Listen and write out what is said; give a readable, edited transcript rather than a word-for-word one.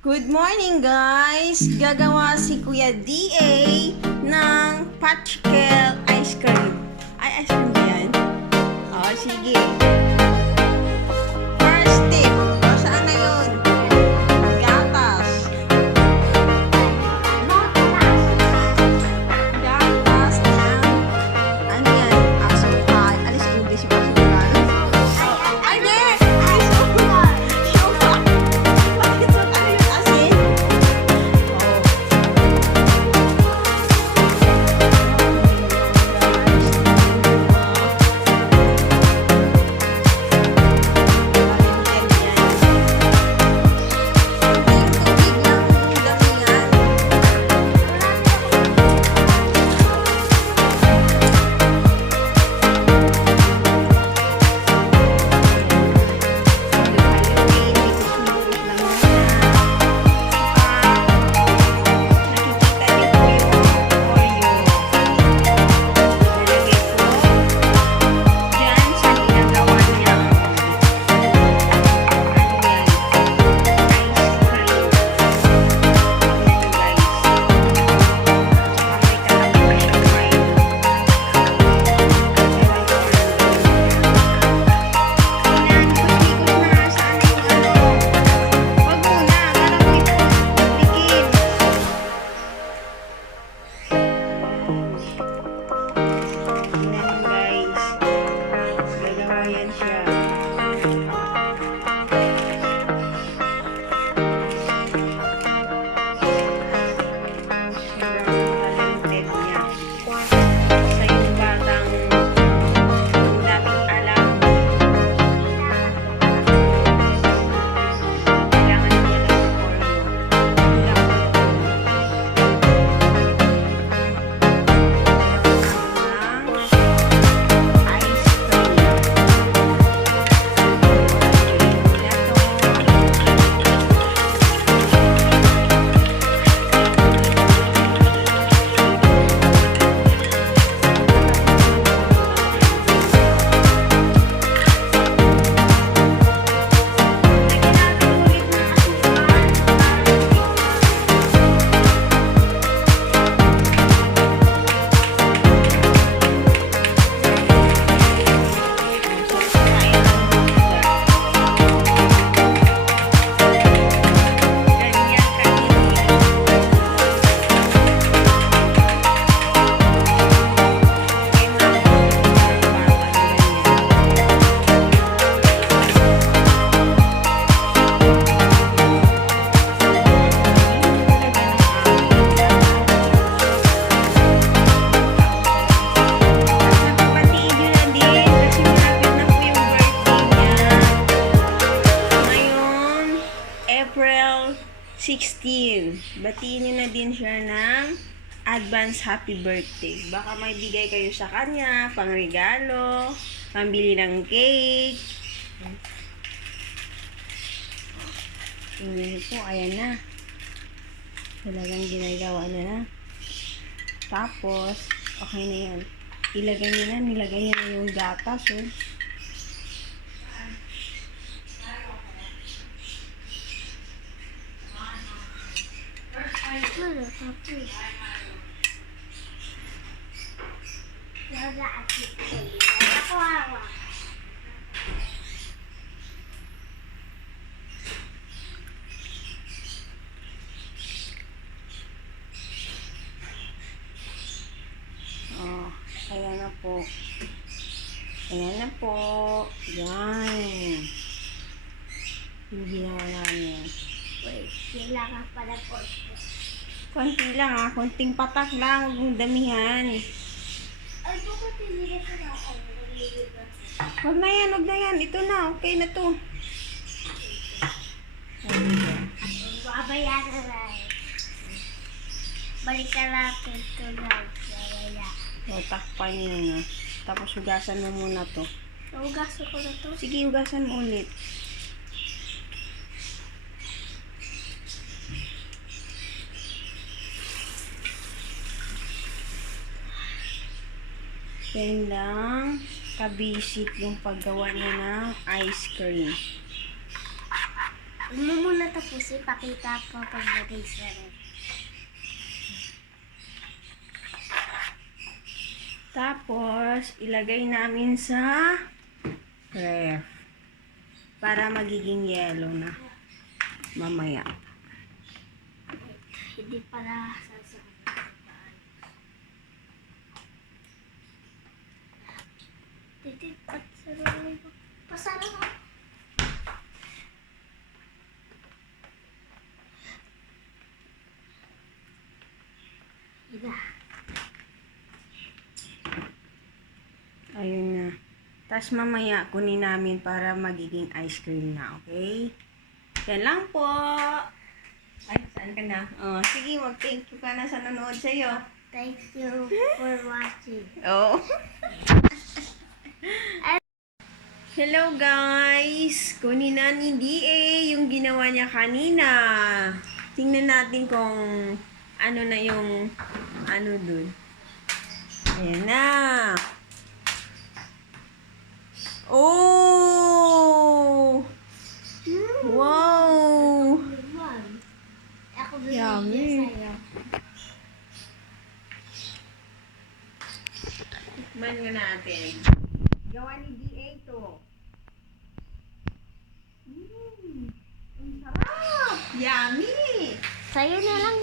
Good morning guys! Gagawa si Kuya DA ng Patchkel ice cream. Ay, ice cream ba yan? Oh, sige. First tip. O, saan na yun? Gatas. Gatas ng ano yan? Asukal. Alis English yung asukal. Ay, di! Sugar! Bakit sugar yung asin? April 16. Batiin niyo na din siya ng advance happy birthday. Baka may bigay kayo sa kanya, pang regalo, pambili ng cake. Tingnan niyo po, ayan na. Talagang ginagawa na. Tapos, okay na yan. Nilagay niyo na yung gatas, oh. Oh, ayan na po. Ayan na po. Yan. Yung ginawa namin. Wait, kailangan pala po. Konti lang ah. Konting patak lang. Huwag mong damihan. Ay, bakit hindi ka na ako? Huwag na yan. Huwag na yan. Ito na. Okay na to. Babayaran na rin. Balik na natin ito lang. Wala. O, takpan nyo na. Tapos hugasan mo muna to. Naugaso ko na to. Sige, hugasan mo ulit. Yan lang kabisit yung paggawa niya ng ice cream. Ano muna tayo? tapos ipakita po paglagay sa ref. Tapos, ilagay namin sa ref. Para magiging yellow na. Mamaya. Hindi pala sasakit. Titit, at sarili ko. Pasara ko. Ida. Ayun na. Tapos mamaya kunin namin para magiging ice cream na, okay? Yan lang po. Ay, saan ka na? Oh, sige, mag-thank you ka na sa nanonood sa'yo. Thank you for watching. Oh. Hello guys! Kunin na ni DA yung ginawa niya kanina. Tingnan natin kung ano na yung ano dun. Ayan na. Oh! Wow! Lemon. Ako Yummy. sa'yo. Tikman nga natin. Gawa ni DA to. Ang sarap! Yummy! Sa'yo na lang